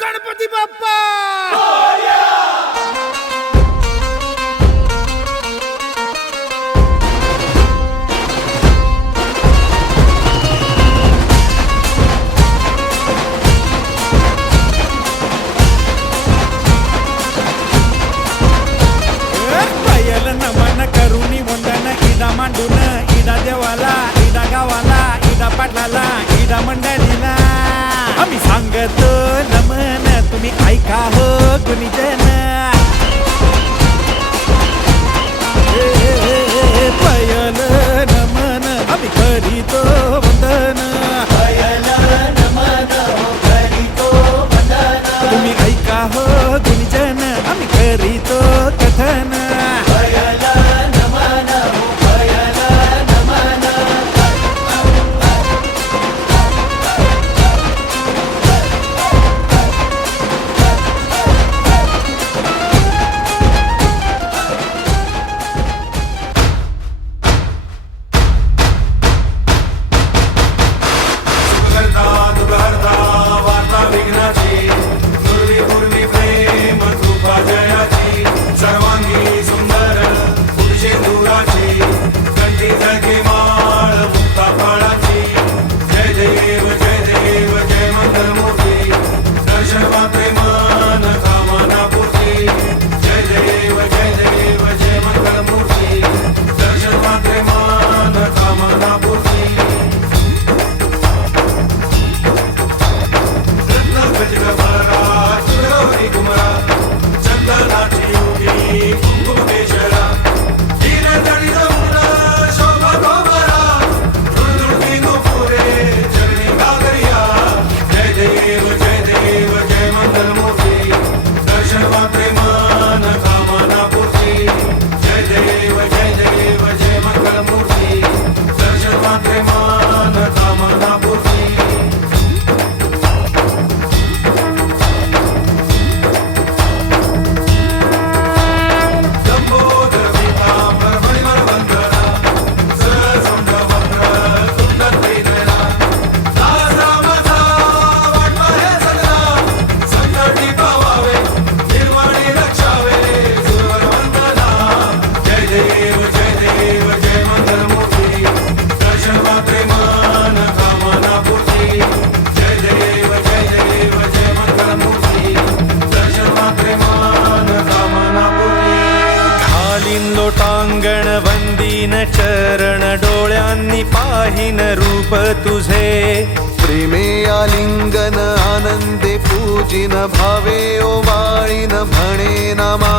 गणपती बाप्पा नमन करुणी वंदन इडा मांडून इडा देवाला इडा गावाला इडा पाटलाला इडा मंडळीला आम्ही सांगतो नमन तुम्ही ऐका हो गुणीजन पयल नमन आम्ही करीतो वंदन तुम्ही ऐका हो गुणीजन आम्ही करीतो कथन लोटांगण वंदीन चरण डोळ्यांनी पाहिन रूप तुझे प्रेमे आलिंगन आनंदे पूजिन भावे ओवाळीन म्हणे नमा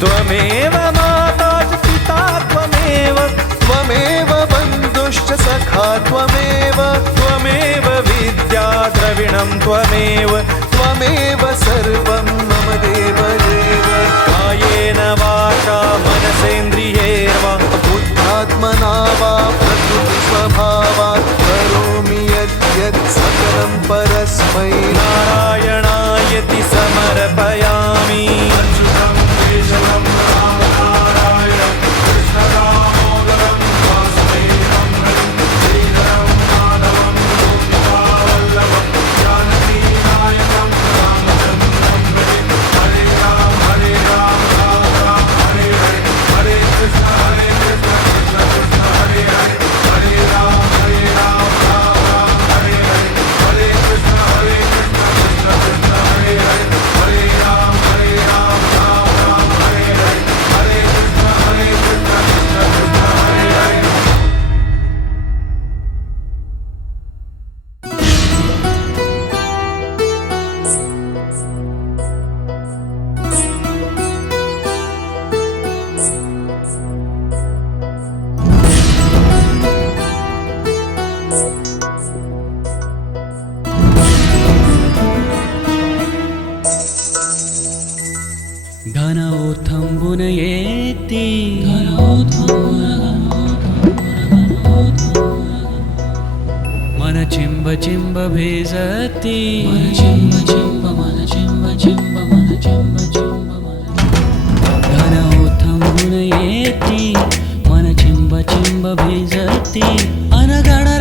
त्वमेव माताच पिता त्वमेव त्वमेव बंधुश्च सखा त्वमेव त्वमेव विद्या द्रविणं त्वमेव त्वमेव सर्वं मम देव देव कायेन वाचा मनसेन्द्रियैर्वा बुद्धात्मना वा प्रकृति स्वभावात् करोमि यद्यत् सकलं परस्मै नारायणायति समर्पयामि अच्युतं केशवं रामनारायणं कृष्णदामोदरं वासुदेवं श्रीधरं माधवं गोपिकावल्लभं जानकीनायकं रामचन्द्रं मन चिंब चिंब भिजती मन चिंब चिंब मन चिंब चिंब मन चिंब चिंब घन ओथंबून येती मन चिंब चिंब भिजती अनगण